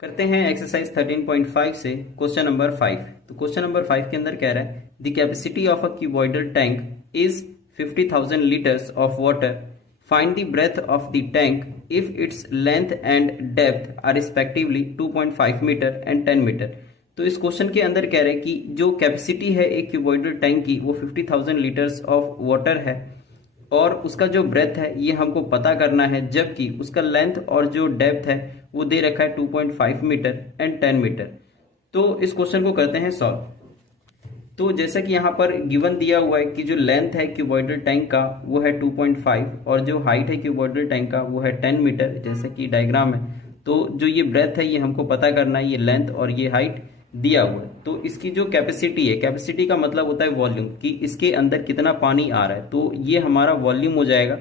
करते हैं एक्सरसाइज 13.5 से क्वेश्चन नंबर 5। तो क्वेश्चन नंबर 5 के अंदर कह रहा है the capacity of a cuboidal tank is 50,000 litres of water. Find the breadth of the tank if its length and depth are respectively 2.5 metre and 10 metre. तो इस question के अंदर कह रहे हैं कि जो कैपेसिटी है एक क्यूबॉइडल टैंक की वो 50,000 लीटर्स ऑफ वाटर है और उसका जो ब्रेथ है ये हमको पता करना है, जबकि उसका लेंथ और जो डेप्थ है वो दे रखा है 2.5 मीटर एंड 10 मीटर। तो इस क्वेश्चन को करते हैं सॉल्व। तो जैसा कि यहाँ पर गिवन दिया हुआ है कि जो लेंथ है क्यूबॉइडल टैंक का वो है 2.5 और जो हाइट है क्यूबॉइडल टैंक का वो है 10 मीटर, जैसा कि डायग्राम है। तो जो ये ब्रेथ है ये हमको पता करना है, ये लेंथ और ये हाइट दिया हुआ है। तो इसकी जो कैपेसिटी है, कैपेसिटी का मतलब होता है वॉल्यूम, कि इसके अंदर कितना पानी आ रहा है, तो ये हमारा वॉल्यूम हो जाएगा।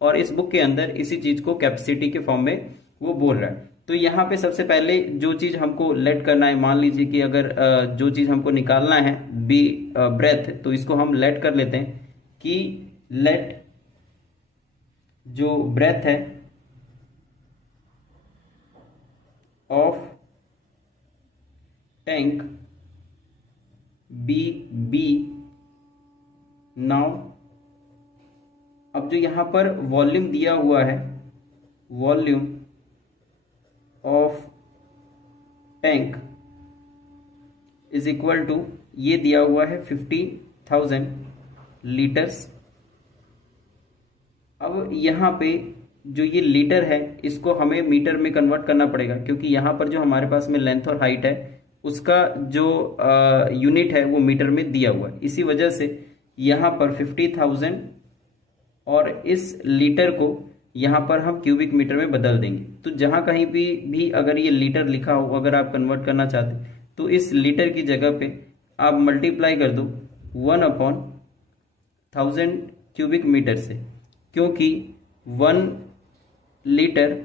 और इस बुक के अंदर इसी चीज को कैपेसिटी के फॉर्म में वो बोल रहा है। तो यहाँ पे सबसे पहले जो चीज हमको लेट करना है, मान लीजिए कि अगर जो चीज हमको निकालना है बी ब्रेथ, तो इसको हम लेट कर लेते हैं कि लेट जो ब्रेथ है ऑफ टैंक बी नाउ। अब जो यहां पर वॉल्यूम दिया हुआ है, volume of tank is equal to, ये दिया हुआ है 50,000 लीटर्स। अब यहां पे जो ये लीटर है इसको हमें मीटर में कन्वर्ट करना पड़ेगा, क्योंकि यहां पर जो हमारे पास में लेंथ और हाइट है उसका जो यूनिट है वो मीटर में दिया हुआ है। इसी वजह से यहां पर 50,000 और इस लीटर को यहां पर हम क्यूबिक मीटर में बदल देंगे। तो जहां कहीं भी अगर ये लीटर लिखा हो, अगर आप कन्वर्ट करना चाहते तो इस लीटर की जगह पे आप मल्टीप्लाई कर दो 1/1000 क्यूबिक मीटर से, क्योंकि 1 लीटर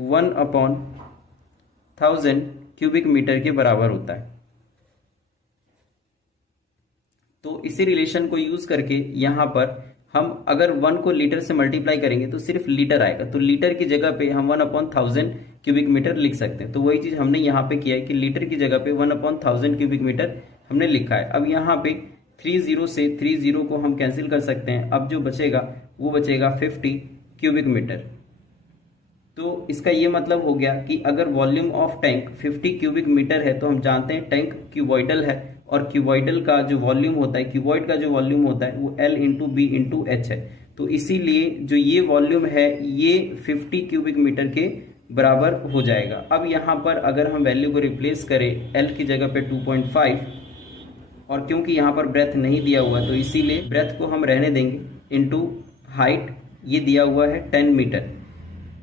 1/1000 क्यूबिक मीटर के बराबर होता है। तो इसी रिलेशन को यूज करके यहां पर हम अगर 1 को लीटर से मल्टीप्लाई करेंगे तो सिर्फ लीटर आएगा, तो लीटर की जगह पे हम 1/1000 क्यूबिक मीटर लिख सकते हैं। तो वही चीज हमने यहाँ पे किया है कि लीटर की जगह पे 1/1000 क्यूबिक मीटर हमने लिखा है। अब यहाँ पे 30 से 30 को हम कैंसिल कर सकते हैं। अब जो बचेगा वो बचेगा 50 क्यूबिक मीटर। तो इसका ये मतलब हो गया कि अगर volume of tank 50 cubic metre है तो हम जानते हैं टैंक क्यूबॉइडल है, और क्यूबॉइडल का जो वॉल्यूम होता है, क्यूबॉइड का जो वॉल्यूम होता है वो L into B into H है। तो इसीलिए जो ये वॉल्यूम है ये 50 क्यूबिक मीटर के बराबर हो जाएगा। अब यहाँ पर अगर हम वैल्यू को रिप्लेस करें L की जगह पे 2.5, और क्योंकि यहाँ पर ब्रेथ नहीं दिया हुआ तो इसीलिए ब्रेथ को हम रहने देंगे, इंटू हाइट ये दिया हुआ है 10 मीटर।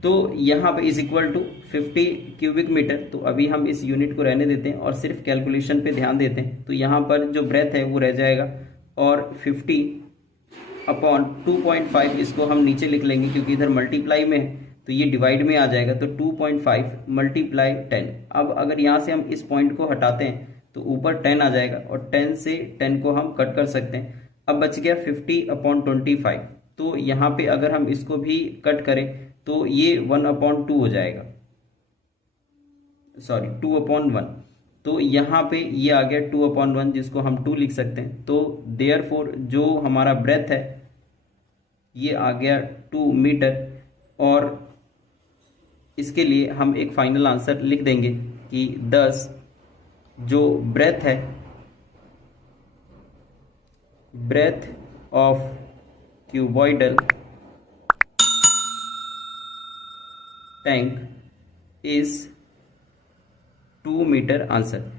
तो यहाँ पे is equal to 50 cubic metre. तो अभी हम इस यूनिट को रहने देते हैं और सिर्फ कैलकुलेशन पे ध्यान देते हैं। तो यहाँ पर जो ब्रेथ है वो रह जाएगा, और 50/2.5 इसको हम नीचे लिख लेंगे क्योंकि इधर मल्टीप्लाई में है तो ये डिवाइड में आ जाएगा। तो 2.5 × 10। अब अगर यहाँ से हम इस पॉइंट को हटाते हैं तो ऊपर 10 आ जाएगा, और 10 से 10 को हम कट कर सकते हैं। अब बच गया 50/25। तो यहाँ पे अगर हम इसको भी कट करें तो ये 1/2 हो जाएगा, सॉरी 2/1। तो यहाँ पे ये आ गया 2/1, जिसको हम 2 लिख सकते हैं। तो देयरफॉर जो हमारा ब्रेथ है ये आ गया 2 मीटर, और इसके लिए हम एक फाइनल आंसर लिख देंगे कि 10 जो ब्रेथ है, breadth of cuboidal tank is 2 metre answer.